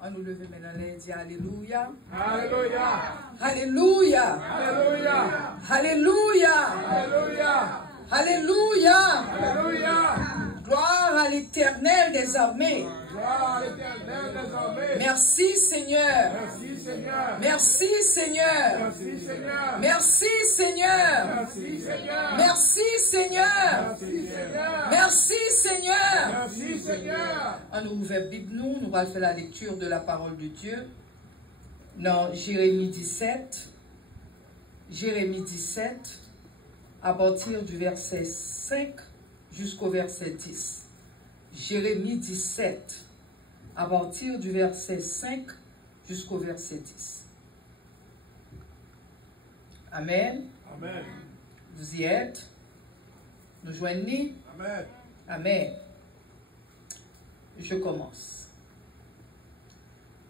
On nous lève maintenant et dit Alléluia. Alléluia. Alléluia. Alléluia. Alléluia. Alléluia. Alléluia. Alléluia. Gloire à l'Éternel des armées. Gloire à l'Éternel des armées. Merci Seigneur. Merci Seigneur. Merci Seigneur. Merci Seigneur. Merci Seigneur. Merci Seigneur. Merci Seigneur. Merci Seigneur. Merci Seigneur. Merci Seigneur. On nous ouvre la Bible, nous allons faire la lecture de la parole de Dieu dans Jérémie 17. Jérémie 17, à partir du verset 5 jusqu'au verset 10. Jérémie 17, à partir du verset 5 jusqu'au verset 10. Amen. Amen. Vous y êtes? Nous joignons? Amen. Amen. Je commence.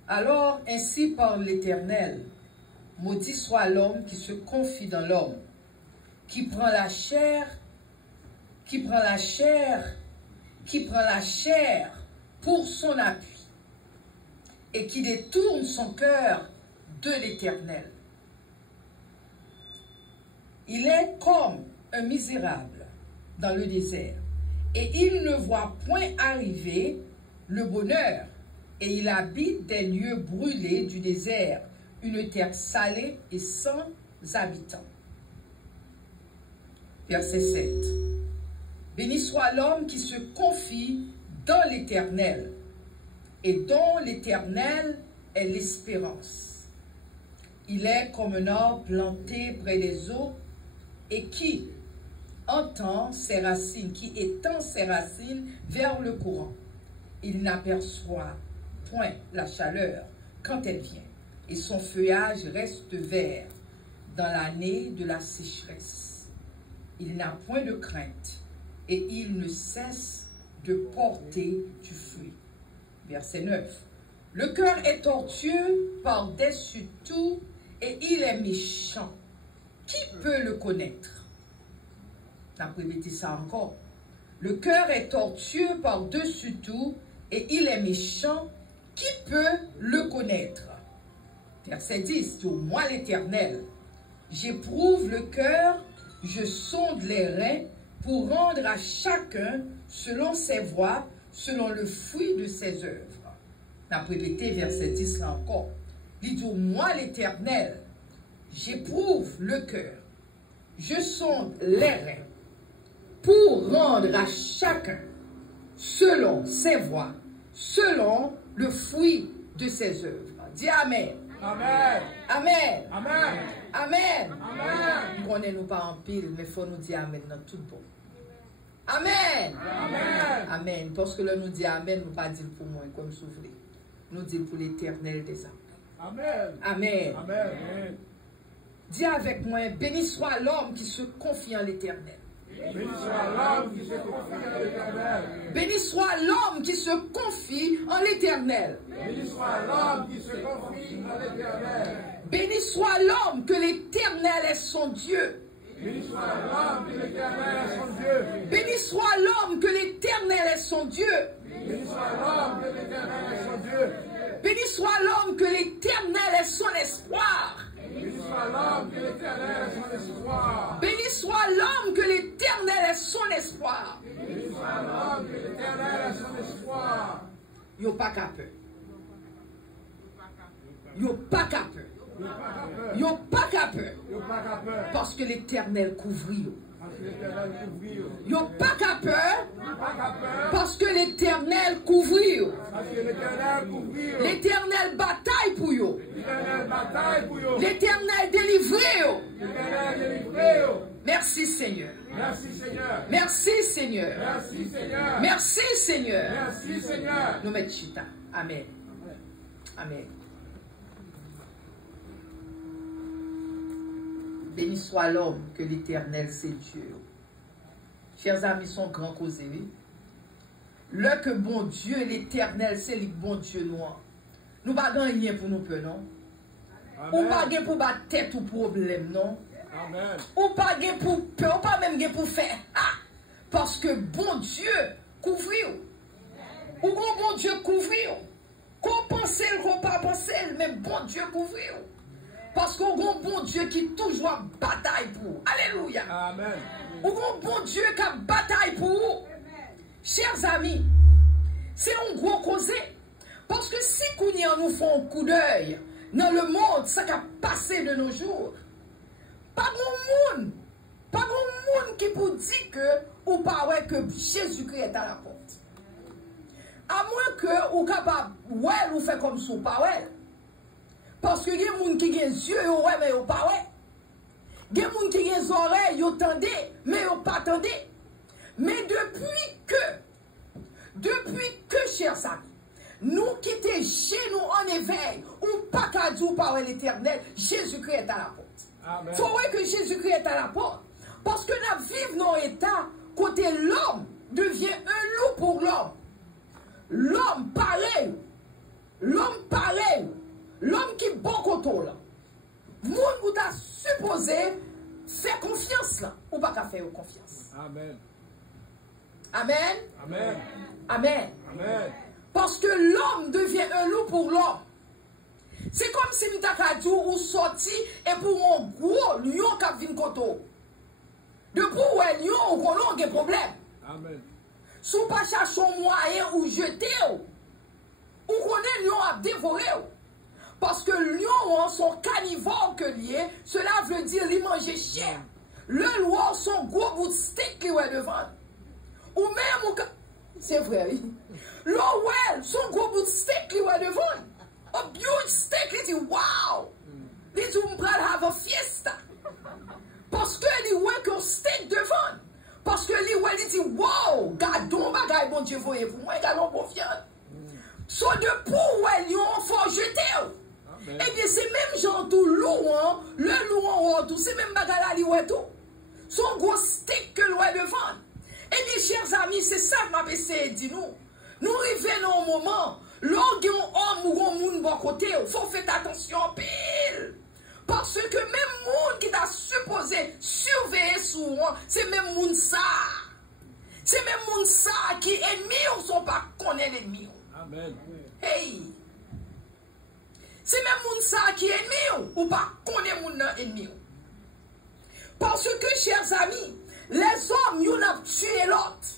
Alors, ainsi parle l'Éternel, maudit soit l'homme qui se confie dans l'homme, qui prend la chair pour son appui, et qui détourne son cœur de l'Éternel. Il est comme un misérable dans le désert, et il ne voit point arriver le bonheur, et il habite des lieux brûlés du désert, une terre salée et sans habitants. Verset 7. Béni soit l'homme qui se confie dans l'Éternel, et dont l'Éternel est l'espérance. Il est comme un arbre planté près des eaux, et qui étend ses racines vers le courant. Il n'aperçoit point la chaleur quand elle vient, et son feuillage reste vert dans l'année de la sécheresse. Il n'a point de crainte, et il ne cesse de porter du fruit. Verset 9. Le cœur est tortueux par-dessus tout, et il est méchant. Qui peut le connaître? On a répété ça encore. Le cœur est tortueux par-dessus tout, et il est méchant. Qui peut le connaître? Verset 10. Moi l'Éternel, j'éprouve le cœur, je sonde les reins, pour rendre à chacun selon ses voies, selon le fruit de ses œuvres. On a répété verset 10 là encore. Il dit, moi l'Éternel, j'éprouve le cœur, je sonde les reins, pour rendre à chacun selon ses voies, selon le fruit de ses œuvres. Dis Amen. Amen. Amen. Amen. Amen. Amen. Nous connaissons pas en pile, mais il faut nous dire Amen dans tout bon. Amen. Amen. Amen. Parce que là nous dit Amen, nous pas dire pour moi comme s'ouvrir. Nous dit pour l'Éternel des âmes. Amen. Amen. Amen. Dis avec moi, béni soit l'homme qui se confie en l'Éternel. Béni soit l'homme qui se confie en l'Éternel. Béni soit l'homme qui se confie en l'Éternel. Béni soit l'homme qui se confie en l'Éternel. Béni soit l'homme que l'Éternel est son Dieu. Béni soit l'homme que l'Éternel est son Dieu. Béni soit l'homme que l'Éternel est son Dieu. Béni soit l'homme que l'Éternel est son Dieu. Béni soit l'homme que l'Éternel est son espoir. Béni soit l'homme que l'Éternel est son espoir. Béni soit l'homme que l'Éternel est son espoir. Béni soit l'homme que l'Éternel est son espoir. Yo pas qu'à peur. Yo pas qu'à peur. Yo pas qu'à peur. Yo pas qu'à peur. Parce que l'Éternel couvre yo. Parce que l'Éternel couvre yo. Yo pas qu'à peur. Pas qu'à peur. Parce que l'Éternel couvre yo. Parce que l'Éternel couvre yo. L'Éternel bataille pour yo. L'Éternel bataille pour yo. L'Éternel délivre yo. L'Éternel délivre yo. Merci Seigneur. Merci Seigneur. Merci Seigneur. Merci Seigneur. Merci Seigneur. Merci Seigneur. Nous mettons chita. Amen. Amen. Béni soit l'homme que l'Éternel c'est Dieu. Chers amis, son grand causé. Le que bon Dieu, l'Éternel, c'est le bon Dieu noir. Nous ne pouvons rien pour nous peur, non? Ou pas pour battre tête ou problème, non? Amen. Ou pas pour peur, ou pas même pour faire. Ah! Parce que bon Dieu couvre. Ou bon Dieu couvre. Qu'on pense, qu'on pas penser, mais bon Dieu couvre. Parce qu'on a un bon Dieu qui toujours en bataille pour vous. Alléluia. Amen. On a un bon Dieu qui a bataille pour vous. Chers amis, c'est un gros causé. Parce que si nous faisons un coup d'œil dans le monde, ça qui a passé de nos jours, pas grand monde qui peut dire que ou pas ouais que Jésus-Christ est à la porte. À moins que ou capable ouais ou fait comme ça pas ouais. Parce que il y a des gens qui ont des yeux ouais mais ils pas ouais. Il y a des gens qui ont des oreilles ils entendent mais ils pas entendent. Mais depuis que chers amis, nous qui sommes chez nous en éveil, ou pas qu'à Dieu par l'Éternel, Jésus-Christ est à la porte. Il faut voir que Jésus-Christ est à la porte. Parce que nous vivons dans un état côté l'homme devient un loup pour l'homme. L'homme pareil, l'homme qui est bon côté là. Moun vous a supposé faire confiance là, ou pas qu'à faire confiance. Amen. Amen. Amen. Amen. Amen. Parce que l'homme devient un loup pour l'homme. C'est comme si nous avons ou sorti et pour un gros lion qui vient koto. Depuis où un lion ou a des problèmes. Amen. Si vous pas chercher un moyen ou jeter, ou connaît lion à dévorer. Parce que lion sont carnivores que lié, cela veut dire qu'ils mangent cher. Le lion son gros bout de steak qui est devant. Ou même c'est vrai, oui. L'ouel, son gros bout de steak qui est devant. A huge steak, il dit wow. Il dit on va have a fiesta. Parce que il voit qu'un steak devant. Parce que il dit wow, gardons bagaille bon Dieu voyez pour moi, gardons confiance. So de pour ouais lion faut jeter. Eh bien c'est même genre tout loup, le loup tout, c'est même bagaille là li ouais tout. Son gros steak que l'ouel devant. Eh bien, chers amis, c'est ça que ma essayé de dire nous. Nous arrivons au moment, lorsqu'on homme ou un monde bon côté, il faut faire attention pile. Parce que même monde qui t'a supposé surveiller sur moi, c'est même monde ça. C'est même monde ça qui est ennemi ou sont pas connaît l'ennemi. Amen. Hey. C'est même monde ça qui est ennemi ou pas connaît monde ennemi. Parce que, chers amis, les hommes, ils ont tué l'autre.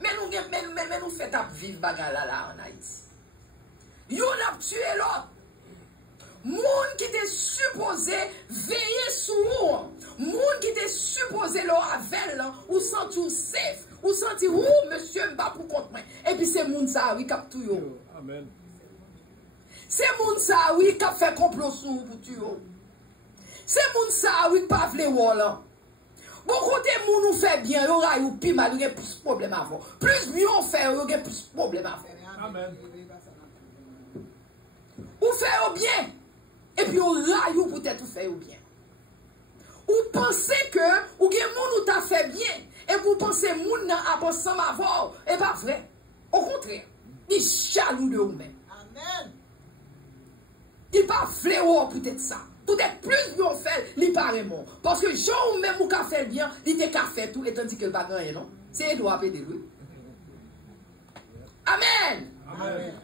Mais nous faisons vivre bagarre là en Haïti. Ils ont tué l'autre. Moun qui était supposé veiller sur vous. Moun qui était supposé leur avec ou sentir safe. Ou sentir, monsieur, je pour contre moi. Et puis c'est moun ça, oui, qui a tout. Amen. C'est moun ça, oui, qui a fait complot sur vous pour tuer. C'est moun ça, oui, qui pas vle wall. Beaucoup de gens nous fait bien, il y aura plus mal, il y a plus de problèmes avant. Plus mieux on fait, il y a plus de problèmes avant. Amen. Ou fait bien, et puis on raille peut-être ou fait bien. Ou pensez que, ou gen moun nous t'a fait bien, et vous pensez moun nan a pensé avant, et pas vrai. Au contraire, il jaloux de vous-même. Amen. Il pas fléau peut-être ça. Peut-être plus bien fait, il paraît bon. Parce que Jean ou même ou qu'a fait bien, il était qu'a fait tout, et tandis que le pas gagné, non? C'est Edouard de lui. Amen. Amen.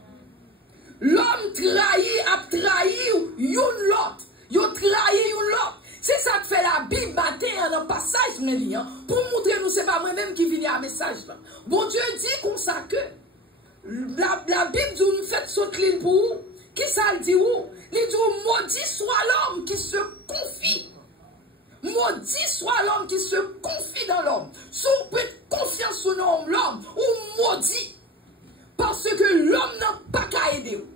L'homme a trahi une l'autre. Il a trahi une l'autre. C'est ça que fait la Bible matin dans le passage, pour montrer nous, c'est pas moi-même qui viens à message là. Bon Dieu dit comme ça que la Bible dit nous faites sauter pour vous. Qui ça le dit où? Il dit maudit soit l'homme qui se confie. Maudit soit l'homme qui se confie dans l'homme. Si vous prêtez confiance sur l'homme, ou maudit. Parce que l'homme n'a pas qu'à aider.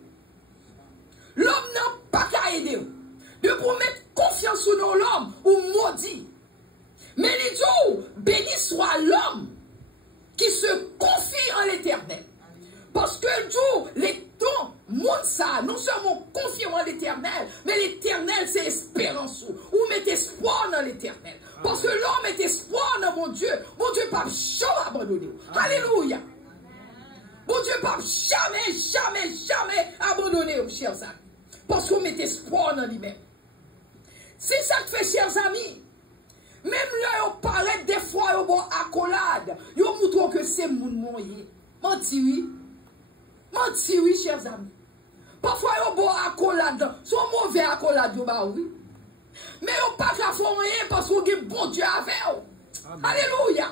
L'homme n'a pas qu'à aider. De vous mettre confiance sur l'homme, ou maudit. Mais il dit, béni soit l'homme qui se confie en l'Éternel. Parce que Dieu, les dons, monde ça, non seulement confie en l'Éternel, mais l'Éternel c'est espérance. Ou mettez espoir dans l'Éternel. Parce que l'homme met espoir dans mon Dieu. Mon Dieu pas jamais abandonné. Alléluia. Mon Dieu pas jamais abandonné, chers amis. Parce qu'on met espoir dans lui-même. C'est ça que fait, chers amis. Même là, on paraît des fois, on bon accolade. On montre que c'est mon moyen. Menti, oui. Menti, oui, chers amis. Parfois, ils ont beau accolade, sont mauvais accolade, oui. Mais ils n'ont pas qu'à faire rien parce qu'ils ont bon Dieu avec eux. Alléluia.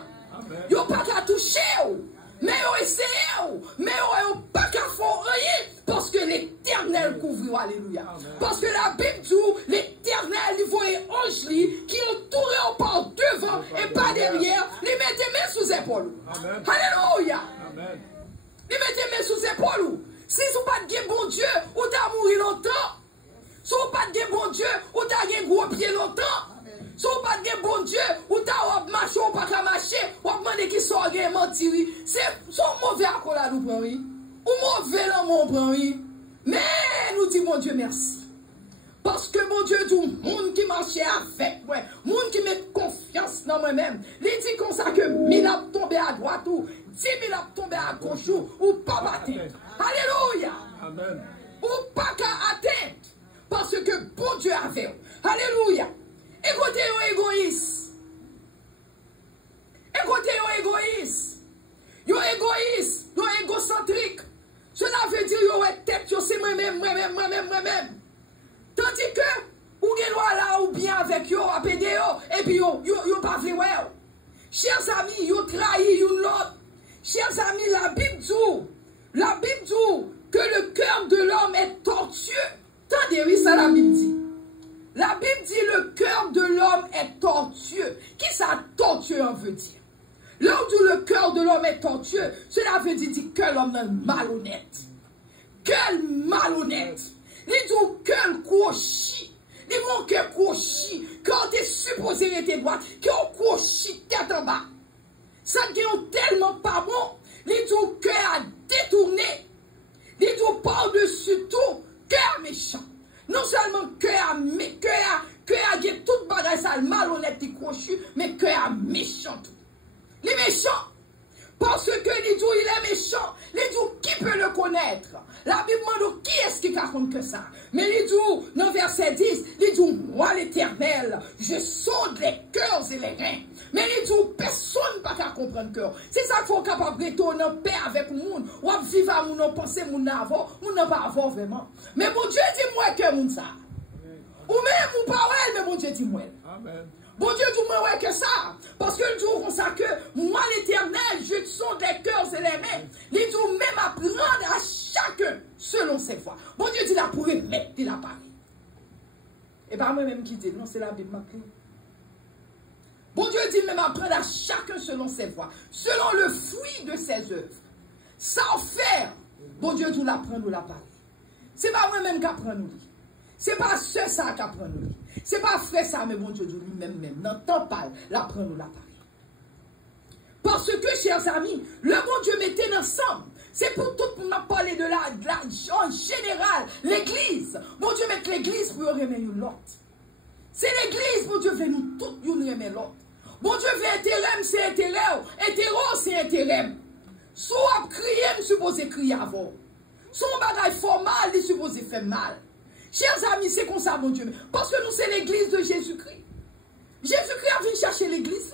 Ils n'ont pas qu'à toucher eux. Mais ils ont essayé, mais ils n'ont pas qu'à faire rien parce que l'Éternel couvre. Alléluia. Parce que la Bible dit, l'Éternel, il voit un ange qui entoure par devant et pas derrière. Il met des mains sous épaules. Alléluia. Il met des mains sous épaules. Si vous n'avez pas de bon Dieu, vous allez mourir longtemps. Si vous n'avez pas de bon Dieu, vous allez gros pied longtemps. Si vous n'avez pas de bon Dieu, vous allez marcher ou pas marcher, vous allez demander qui sont mentir. C'est mauvais à quoi là nous prenons. Ou mauvais là nous prenons. Mais nous disons mon Dieu merci. Parce que mon Dieu dit, monde qui marche avec moi, monde qui met confiance dans moi-même, il dit comme ça que 1000 a tombé à droite ou 10 000 a tombé à gauche ou pas battre. Alléluia. Amen. Ou pas qu'à atteindre. Parce que bon Dieu a fait. Alléluia. Écoutez, égoïste. Écoutez, égoïste. Yo égoïste. Yo égocentrique. Cela veut dire yo tête, yo c'est moi-même. Tandis que, ou gen là ou bien avec yo, à pédé yo, et puis yo pas vle wè. Chers amis, yo trahi yon l'autre. Chers amis, la Bible dit que le cœur de l'homme est tortueux. Tendez, oui, ça la Bible dit. La Bible dit le cœur de l'homme est tortueux. Qui ça tortueux en veut dire? Là où le cœur de l'homme est tortueux, cela veut dire que l'homme est malhonnête. Quel malhonnête! Les deux cœurs crochis, les bons cœurs crochis, quand tu es supposé être droit, qui ont crochi tête en bas. Ça qui ont tellement pas bon, les deux cœurs à détourner, les deux par-dessus tout, cœur méchant. Non seulement cœur à dire toute bagage sale, malhonnête et crochu, mais cœur méchant tout. Les méchants, parce que les deux il est méchant, les deux qui peut le connaître? La Bible demande qui est-ce qui raconte que ça? Mais les deux, dans verset 10, les deux, moi l'Éternel, je sonde les cœurs et les reins. Mais les deux, personne ne peut pas comprendre le cœur. C'est ça qu'il faut capable de retourner en paix avec le monde, ou vivre à mon penser, mon avoir, ou ne pas avoir vraiment. Mais mon Dieu dit moi que mon ça. Ou même, ou pas ouais, mais mon Dieu dit moi. Amen. Bon Dieu dit moi ouais que ça. Parce que le jour comme ça que moi l'Éternel, je sonde les cœurs et les reins. Les deux même apprendre à chacun selon ses voies. Bon Dieu dit la pour mettre de la parole. Et pas moi-même qui dit, non, c'est la Bible marquée. Bon Dieu dit même apprendre à chacun selon ses voies, selon le fruit de ses œuvres. Sans faire, bon Dieu dit l'apprendre ou la parole. C'est pas moi-même qui apprend nous. C'est pas ce ça qui apprend nous. C'est pas frère ça, mais bon Dieu dit lui-même, n'entend pas l'apprendre ou la parole. Parce que, chers amis, le bon Dieu mettait ensemble. C'est pour tout le monde parler de la en général, l'église. Bon Dieu met l'église pour remettre l'autre. C'est l'église, bon Dieu veut nous tous remettre l'autre. Bon Dieu veut intérêt, c'est intérêt. Intérêt, c'est intérêt. Soit crier, je supposé crier avant. Son bagage formal, il supposé faire mal. Chers amis, c'est comme ça, bon Dieu. Parce que nous, c'est l'église de Jésus-Christ. Jésus-Christ a venu chercher l'église.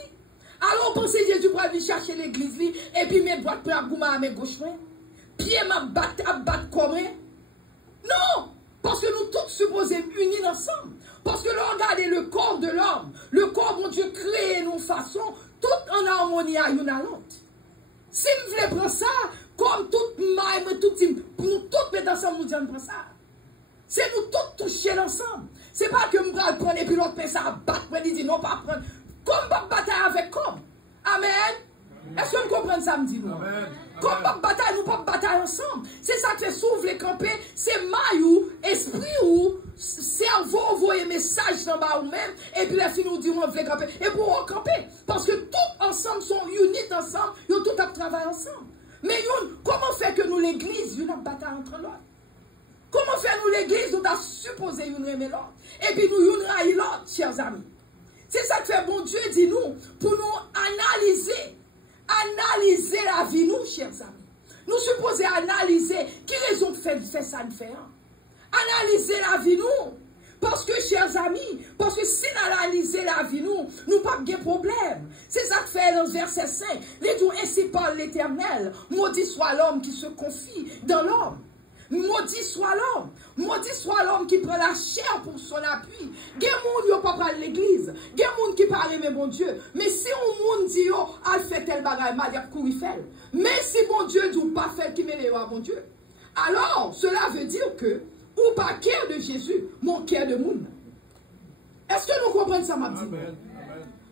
Alors, on pense que Jésus va venir chercher l'église, et puis mes droites prennent gouma à mes gauches, pieds m'a battre comme non, parce que nous tous supposés unis ensemble. Parce que là, regardez le corps de l'homme, le corps, mon Dieu, créé nos façons, tout en harmonie à une à l'autre. Si vous voulez prendre ça, comme toute maille, tout team, pour nous tous mettre ensemble, nous disons prendre ça. C'est nous tous toucher ensemble. C'est pas que nous allons prendre et puis l'autre personne à battre, nous dit non, pas prendre. Comme pas bataille avec comme. Amen. Est-ce que nous comprenons ça, me dit nous? Comme pas bataille, nous pas bataille ensemble. C'est ça que s'ouvre les camper, c'est maille ou, esprit ou, cerveau, envoyer message dans bas ou même, et puis la fin nous dit on veut camper. Et pour on camper. Parce que tous ensemble sont unis ensemble, ils ont tout à travailler ensemble. Mais comment faire que nous l'église, une bataille entre l'autre? Comment faire nous l'église, nous avons supposé une aimer l'autre? Et puis nous une railler l'autre, chers amis. C'est ça que fait bon Dieu dit nous, pour nous analyser la vie, nous, chers amis. Nous supposons analyser qui raison fait ça de faire. Analyser la vie, nous. Parce que, chers amis, parce que si nous analysons la vie, nous pas de problème. C'est ça que fait dans le verset 5. Les jours ainsi parle l'Éternel. Maudit soit l'homme qui se confie dans l'homme. Maudit soit l'homme. Maudit soit l'homme qui prend la chair pour son appui. Il y a des gens qui ne parlent pas de l'église. Il y a des gens qui parlent de mon Dieu. Mais si on monde dit, oh, elle fait tel bagage, mal, il y a courir faire. Mais si mon Dieu dit pas faire qui mêle à mon Dieu. Alors, cela veut dire que, ou pas cœur de Jésus, mon cœur de monde. Est-ce que nous comprenons ça, ma petite?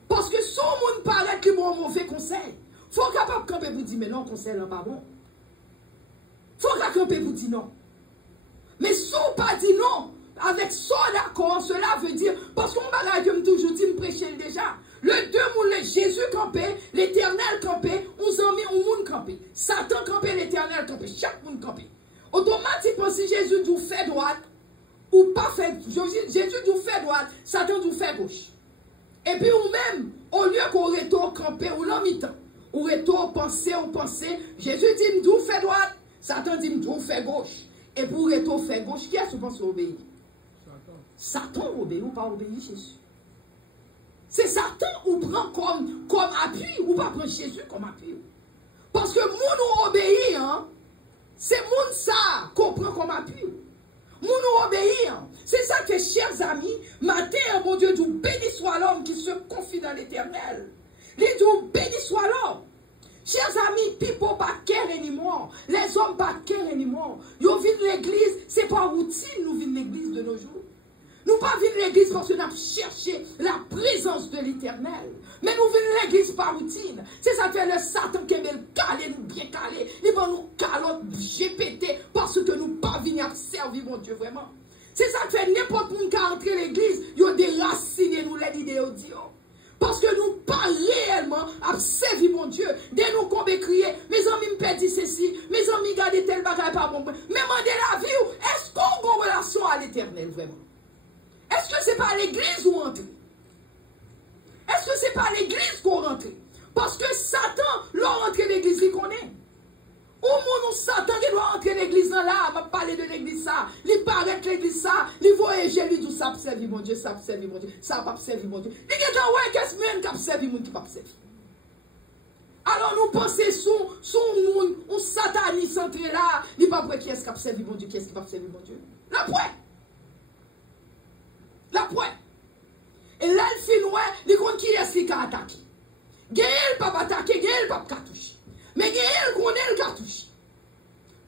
Parce que son monde paraît que bon mauvais conseil. Il faut capable camper vous dire, mais non, conseil n'est pas bon. Il faut camper vous dire non. Mais si on pas dit non, avec son accord, cela veut dire, parce qu'on va toujours dit, me prêcher déjà. Le deux moules, Jésus campé, l'Éternel campé, on s'en met au monde campé. Satan campé, l'Éternel campé, chaque monde campé. Automatiquement, si Jésus nous fait droite, ou pas fait, Jésus nous fait droite, Satan nous fait gauche. Et puis, ou même, au lieu qu'on retourne camper, ou l'en mi-temps, ou retourne penser, Jésus dit nous fait droite, Satan dit nous fait gauche. Et pour retourner faire gauche, qui est-ce que vous pensez obéir? Satan obéit ou pas obéir Jésus? C'est Satan ou prend comme appui, ou pas prendre Jésus comme appui. Parce que nous obéir, hein, c'est moun ça qu'on prend comme appui. Nous obéir. C'est ça que, chers amis, matin, mon Dieu, Dieu béni soit l'homme qui se confie dans l'Éternel. Les Dieu béni soit l'homme. Chers amis, people pas care anymore. Les hommes pas care anymore. Nous vivons l'église, c'est pas routine, nous vivons l'église de nos jours. Nous pas vivons l'église parce que nous avons cherché la présence de l'Éternel. Mais nous vivons l'église par routine. C'est ça que le Satan qui veut caler, nous bien caler. Il va nous caler, GPT, parce que nous pas venir servir mon Dieu vraiment. C'est ça que fait n'importe qui a entré l'église, il a déraciné nous les idées audio. Parce que nous pas réellement à servir mon Dieu. Dès nous qu'on crier, mes amis me perdent ceci, mes amis gardent tel bagage pas bon. Mais mandez la vie, est-ce qu'on a une relation à l'Éternel vraiment? Est-ce que c'est pas l'église où entrer? Est-ce que c'est pas l'église qu'on rentre? Parce que Satan, l'on rentre l'église, il connaît. Au moment où Satan qui doit entrer l'église là, va parler de l'église ça, il paraît que l'église ça, il voyage, lui dit ça peut servir mon Dieu, ça peut servir mon Dieu, ça va servir mon Dieu. Il dit ouais, qu'est-ce que qui peut servir mon Dieu, qui peut servir. Alors nous pensons sur monde, on sataniste centré là, il pas prêt qui est-ce qui peut servir mon Dieu, qui est-ce qui va servir mon Dieu. La pointe. La pointe. Et là, il fait noir, il compte qui est-ce qui a attaqué. Gaël pas attaquer, Gaël pas toucher. Mais Gaël connaît le cartouche.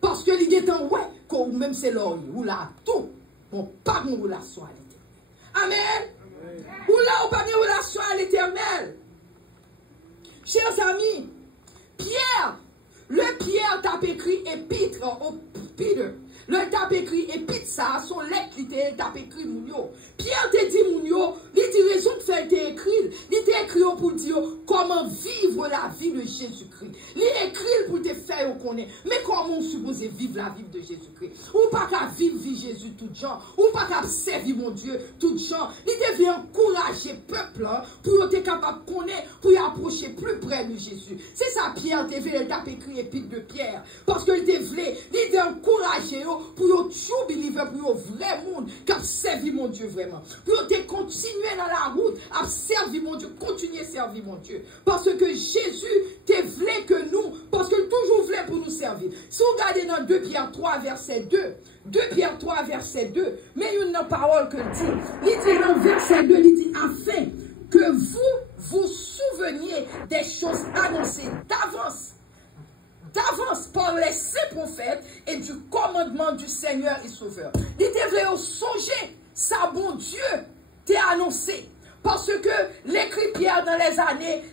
Parce que il est en ouais, que même c'est l'or, ou là, tout, bon, pas de relation à l'Éternel. Amen. Ou là, ou pas de relation à l'Éternel. Chers amis, Pierre, le Pierre t'a écrit épître au Peter. Le t'a écrit épître ça, son lettre, il t'a écrit Mounio. Pierre te dit Mounio, il dit raison de faire écrit. Il t'a écrit pour dire comment vivre la vie de Jésus-Christ. Il écrit pour te faire connaître. Mais comment on suppose vivre la vie de Jésus-Christ? Ou pas qu'à vivre Jésus tout genre. Ou pas qu'à servir mon Dieu tout genre. Il devait encourager le peuple pour être capable de connaître, pour y approcher plus près de Jésus. C'est ça Pierre devait t'a écrit épître de Pierre. Parce que il devait encourager pour yon true believer, pour yon vrai monde qui a servi mon Dieu vraiment. Pour yon te continuer dans la route à servir mon Dieu, continuer à servir mon Dieu. Parce que Jésus te voulait que nous, parce qu'il toujours voulait pour nous servir. Si vous regardez dans 2 Pierre 3 verset 2, 2 Pierre 3 verset 2, mais il y a une parole que dit, il dit dans verset 2, il dit afin que vous vous souveniez des choses annoncées d'avance par les saints prophètes et du commandement du Seigneur et Sauveur. Il devait songer, ça bon Dieu t'a annoncé. Parce que l'écrit Pierre dans les années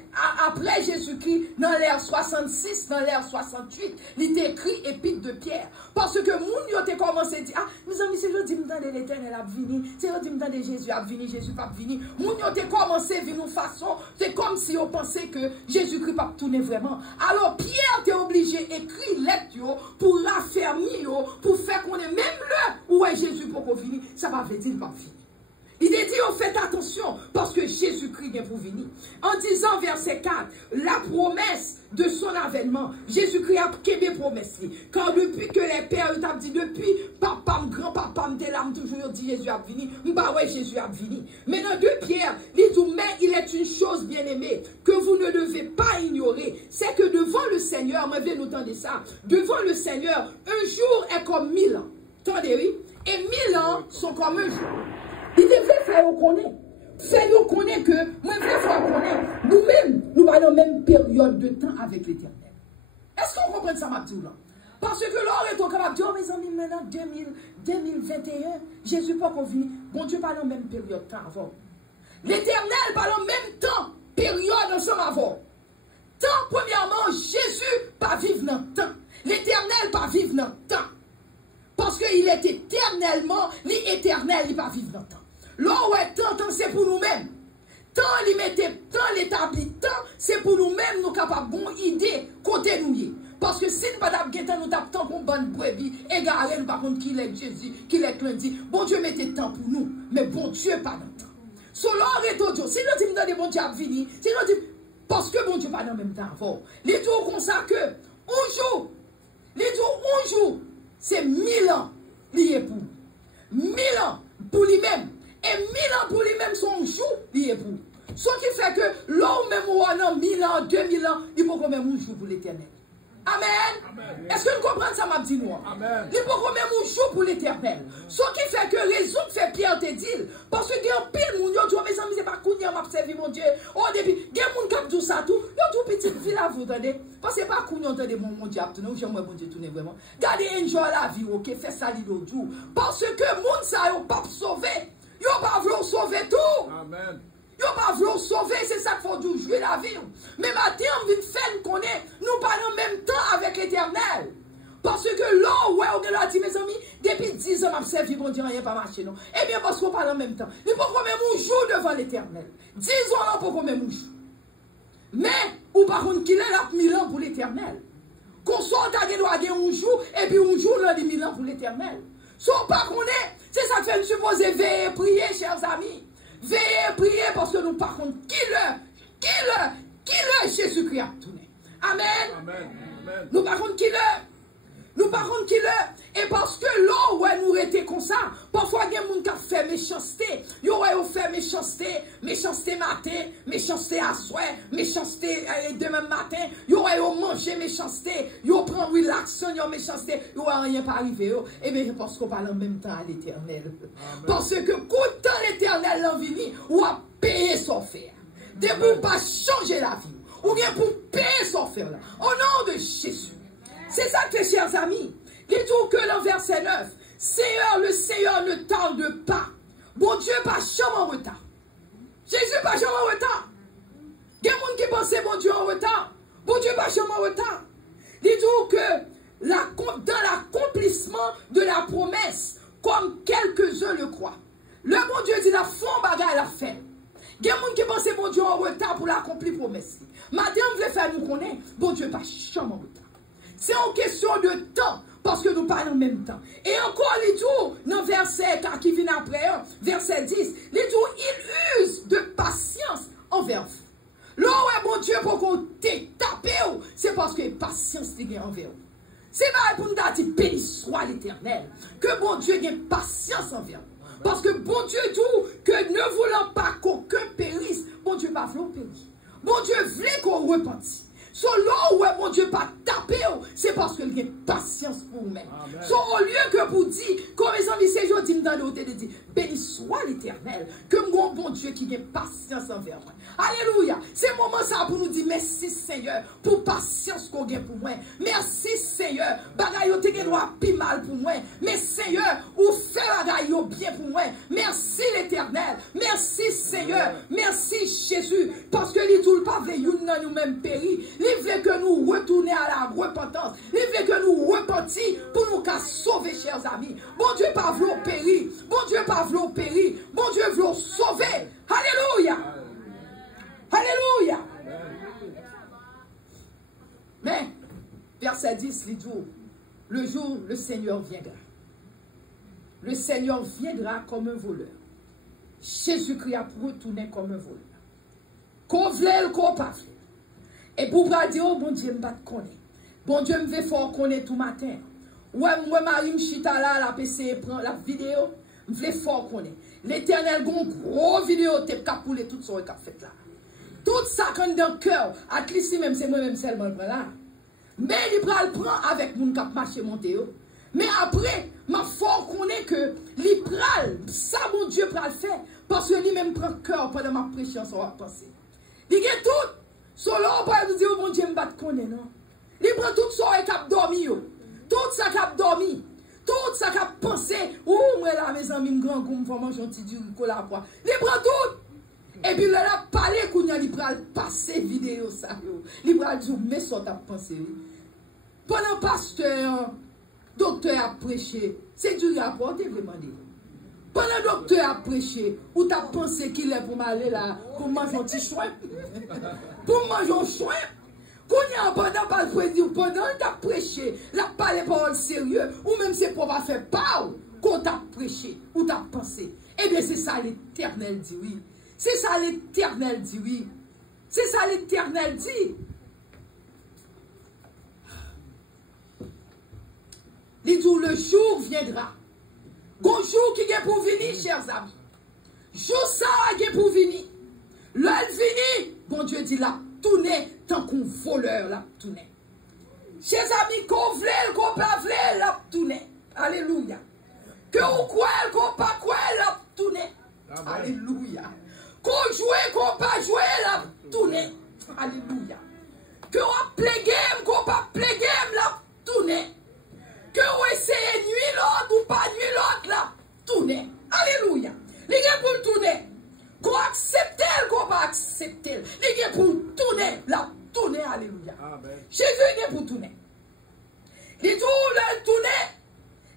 après Jésus-Christ, dans l'ère 66, dans l'ère 68, il est écrit épître de Pierre. Parce que moun yo te commencé à dire, ah, mes amis, c'est le dimanche de l'Éternel a venu, c'est le dimanche de Jésus a venu, Jésus pas venu. Moun yo te commencé à venir façon, c'est comme si on pensait que Jésus-Christ pas tourner vraiment. Alors Pierre t'est obligé d'écrire lettre pour raffermir, pour faire qu'on ait même le où est Jésus pour venir, ça va veut dire pas fini. Il est dit, oh, faites attention, parce que Jésus-Christ vient pour venir. En disant, verset 4, la promesse de son avènement, Jésus-Christ a québé promesse. Car depuis que les pères t'ont dit, depuis papa, grand-papa, femme de l'âme toujours dit Jésus a venu. Bah ouais, Jésus a venu. Mais dans 2 Pierre, il dit, mais il est une chose bien aimée que vous ne devez pas ignorer. C'est que devant le Seigneur, moi, je vais nous entendre ça. Devant le Seigneur, un jour est comme 1000 ans. Attendez, oui. Et 1000 ans sont comme un jour. Il devait faire connaître. Faire connaître que, moi, je vais faire connaître. Nous-mêmes, nous allons dans la même période de temps avec l'Éternel. Est-ce qu'on comprend ça, ma petite là? Parce que l'or est capable de dire, oh, mes amis, maintenant, 2021, Jésus pas convenu. Bon Dieu, pas dans la même période de temps avant. L'Éternel, pas dans le même temps, période ensemble avant. Temps, premièrement, Jésus, pas vivre dans le temps. L'Éternel, pas vivre dans le temps. Parce qu'il est éternellement, ni éternel, il pas vivre dans le temps. L'or est temps, c'est pour nous-mêmes. Tant limité, tant l'établi, tant c'est pour nous-mêmes, nous capables de bonne idée, côté nous. Parce que si nous pas d'abguetant, nous tapons pour une bonne brebis, égaré, nous par contre, qu'il est Jésus, qu'il est lundi. Bon Dieu mettez temps pour nous, mais bon Dieu pas dans le temps. Sur l'or est au Dieu. Si nous disons que bon Dieu a fini, si nous disons, parce que bon Dieu pas dans le même temps avant. Les jours comme ça que, un jour, c'est 1000 ans, lié pour. 1000 ans pour lui-même. Et 1000 ans pour lui-même, son jour, lié pour. Ce qui fait que l'homme même ou en 1000 ans, 2000 ans, il faut quand même un jour pour l'éternel. Amen. Est-ce que nous comprenons ça, m'a dit nous? Amen. Il faut quand même un jour pour l'éternel. Ce qui fait que raison fait Pierre te dit, parce que il y a un pile moun, yo dit, mes amis, c'est pas Kounia m'a servi mon Dieu. Au début, il y a un moun qui a dit ça tout, yo tout petit ville à vous, attendez. Parce que c'est pas Kounia, attendez, mon Dieu, ou j'aime mon Dieu tourner vraiment. Gardez un jour la vie, ok, fait ça l'autre jour. Parce que moun ça yo pas sauvé. Yo pas voulu sauver tout. Amen. Yo pas voulu sauver, c'est ça qu'il faut jouer la vie. Mais maintenant, on vient faire connaître, nous parlons en même temps avec l'Éternel. Parce que là, ouais, on a dit, mes amis, depuis 10 ans, on a servi, bon Dieu, rien pas marché, non. Eh bien, parce qu'on parle en même temps. Il faut qu'on même un jour devant l'Éternel. 10 ans, là, pour qu'on même un jour. Mais, ou par contre, qu'il est là 1000 ans pour l'Éternel. Qu'on soit à un jour, et puis un jour, là, 1000 ans pour l'Éternel. Soit pas qu'on est, c'est ça que fait nous supposer veiller, prier, chers amis. Veillez, prier, parce que nous, par contre, qui le Jésus-Christ a tourné. Amen. Amen. Amen. Nous, par contre, qui le. Et parce que là, ouais, nous étions comme ça, parfois, il y a des gens qui ont fait méchanceté. Ils ont fait méchanceté matin, méchanceté à soir, méchanceté demain matin. Ils ont mangé méchanceté. Ils ont pris relaxation, ils ont méchanceté. Ils n'ont rien pas arrivé. Et bien, parce qu'on parle en même temps à l'Éternel. Parce que quand l'Éternel l'a venu, on a payé son faire. De pour pas changer la vie. Ou bien pour payer son faire là. Au nom de Jésus. C'est ça que, chers amis, il dit que dans verset 9, Seigneur, le Seigneur ne tarde pas. Bon Dieu, pas jamais en retard. Jésus, pas jamais en retard. Il y a des gens qui pensent bon Dieu en retard. Bon Dieu, pas jamais en retard. Il dit que dans l'accomplissement de la promesse, comme quelques-uns le croient, le bon Dieu dit la fond bagaille la fait. Il y a des gens qui pensent bon Dieu en retard pour l'accomplir promesse. Maintenant, on veut faire nous connaître, bon Dieu, pas jamais en retard. C'est une question de temps, parce que nous parlons en même temps. Et encore, les jours, dans le verset qui vient après, verset 10, les jours, il use de patience envers vous. Là où est bon Dieu pour qu'on tape, c'est parce que patience est envers vous. C'est pas pour nous dire, béni soit l'Éternel, que bon Dieu ait patience envers vous. Parce que bon Dieu dit que ne voulant pas qu'aucun périsse, bon Dieu va vouloir périr. Bon Dieu voulait qu'on repentisse. So là où mon Dieu pas taper, c'est parce qu'il y a patience pour vous-même. So au lieu que vous dites, comme les amis, c'est aujourd'hui dans le de dire, béni soit l'Éternel, que mon bon Dieu qui a patience envers moi. Alléluia. C'est le moment ça pour nous dire merci Seigneur pour patience qu'on a pour moi. Merci Seigneur. Bagaille te droit plus mal pour moi. Mais Seigneur, ou fait bagaille bien pour moi. Merci l'Éternel. Merci Seigneur. Merci Jésus. Parce que les tout pas veillent nous même péri. Il veut que nous retournions à la repentance. Il veut que nous repentions pour nous sauver, chers amis. Bon Dieu pas vouloir périr. Bon Dieu pas vouloir périr. Bon Dieu veut sauver. Alléluia. Alléluia. Mais, verset 10, il dit, le jour, le Seigneur viendra. Le Seigneur viendra comme un voleur. Jésus-Christ a retourné comme un voleur. Qu'on vle, qu'on pas vle. Et pour dire, oh, bon Dieu, je ne sais pas te connaître. Bon Dieu, me fait fort connaître tout matin. Ouais, moi, Marie Mchita là, la PC prend la vidéo, je voulais fort connaître. L'Éternel, gon gros vidéo, t'es capé tout ça, qu'a fait là. Tout ça, quand dans le cœur, à Clissi même, c'est moi-même seulement le prend là. Mais il prend avec mon cap marché monté. Mais après, ma fort connaît que l'Ipral, ça mon Dieu pral faire, parce que lui-même prend cœur pendant ma prêchance, on va penser. Il y a tout, solo, on va vous dire, oh mon Dieu, me bat connaît, non? Il prend tout ça et cap dormi, tout ça cap dormi, tout ça cap pensé, oh, moi là, mes amis, grand goût, me font manger un petit du cola poids. Il prend tout. Et puis, là, a parlé qu'on a passer vidéo, ça, il pral dire, mais ça t'a pensé. Pendant pasteur, docteur a prêché, c'est du rapport, t'es demandé. Pendant docteur a prêché, ou t'as pensé qu'il est pour m'aller là, pour manger un petit chouin, pour manger un chouin. Qu'on y a pendant pas pendant t'as prêché, la parlé parole sérieux, ou même c'est pour pas faire pas, qu'on t'a prêché, ou t'as pensé. Eh bien, c'est ça l'Éternel dit, oui. C'est ça l'Éternel dit, oui. C'est ça l'Éternel dit. Il dit, le jour viendra. Bon jour qui est pour venir, chers amis. Jour ça qui est pour venir. L'heure vini, bon Dieu dit là, tournez tant qu'on voleur là, tournez. Chers amis, qu'on vle, qu'on pas vle, là, tournez. Alléluia. Que vous croyez, qu'on pas croyez, là, tournez. Alléluia. Qu'on joue, qu'on pas jouer, là, tournez. Alléluia. Que on play game, qu'on pas play game, là, tournez. Que vous essayez nuit l'autre ou pas nuit l'autre, là, tournez. Alléluia. Les gars pour tourner. Qu'on accepte, qu'on pas accepter. Les gars pour tourner, là, tourner. Alléluia. Jésus est pour tourner. Les tout, le tourner.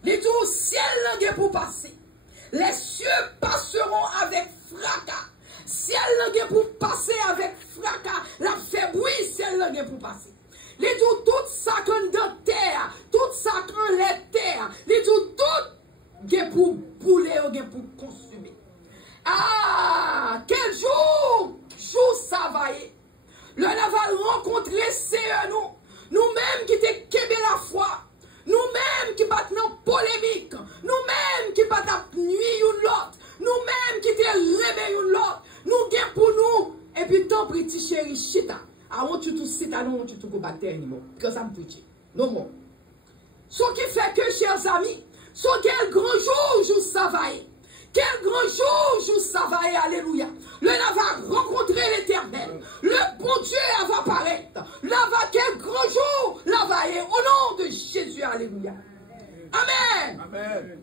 Les tout, ciel est pour passer. Les cieux passeront avec fracas. Ciel est pour passer avec fracas. La fait bruit, ciel est pour passer. Les tout, tout ça qu'on dans terre, tout ça qu'on les terres, les tout est pour bouler ou pour consumer. Ah, quel jour, jour ça va y. Le naval rencontrer c'est nous-mêmes qui te québé la foi, nous-mêmes qui battons dans polémique, nous-mêmes qui battons nuit ou l'autre, nous-mêmes qui te réveillons l'autre, nous gagnons pour nous, et puis tant petit chéri chita. I want you to sit, I don't want you to go back there anymore. Because I'm preaching. No more. Ce qui fait que, chers amis, ce quel grand jour ça va y. Quel grand jour ça va y. Alléluia. Le là va rencontrer l'Éternel. Le bon Dieu va apparaître. Là va quel grand jour là va y. Au nom de Jésus. Alléluia. Amen. Amen.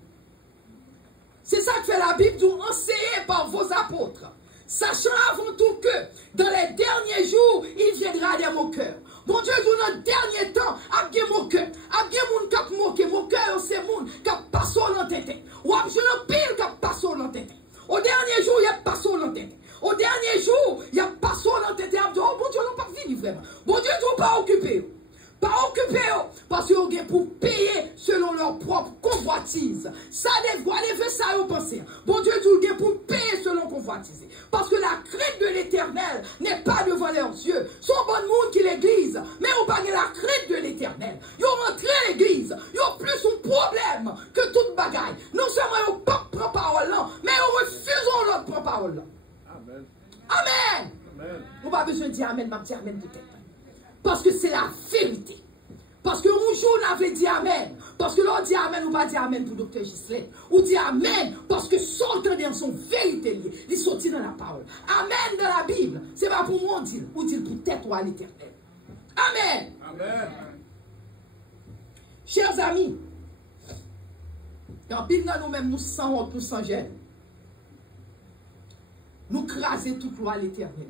C'est ça que fait la Bible, nous enseigner par vos apôtres. Sachant avant tout que dans les derniers jours, il viendra dans mon cœur. Mon Dieu, dans le dernier temps, a bien mon cœur. A bien mon cap moqué. Mon cœur, c'est mon cap passe dans tête. Ou a besoin pile cap passe dans tête. Au dernier jour, il y a passe dans tête. Au dernier jour, il y a passe dans tête. Oh, bon Dieu, on n'a pas fini vraiment. Bon Dieu, tu pas occupé. Pas occupé, parce qu'ils ont pour payer selon leur propre convoitise. Ça devrait ça vous pensez. Bon Dieu, tu as pour payer selon convoitise. Parce que la crainte de l'Éternel n'est pas devant leurs yeux. Son bon monde qui l'église, mais on parle de la crainte de l'Éternel. Ils ont rentré l'église, ils ont plus un problème que toute bagaille. Non seulement ils n'ont pas prend parole là, mais ils refusent leur propre parole là. Amen. Amen. Amen. On n'a pas besoin de dire Amen, mais dire Amen peut-être. Parce que c'est la vérité. Parce que un jour, on avait dit Amen. Parce que l'on dit Amen, on va dire Amen pour Dr. Gislaine. On dit Amen parce que sortant dans son vérité, il sortit dans la parole. Amen dans la Bible, c'est pas pour moi dire, ou dire pour tête ou à l'Éternel. Amen. Amen. Chers amis, en pile dans nous-mêmes, nous sans honte, nous sans gêne. Nous craser toute loi à l'Éternel.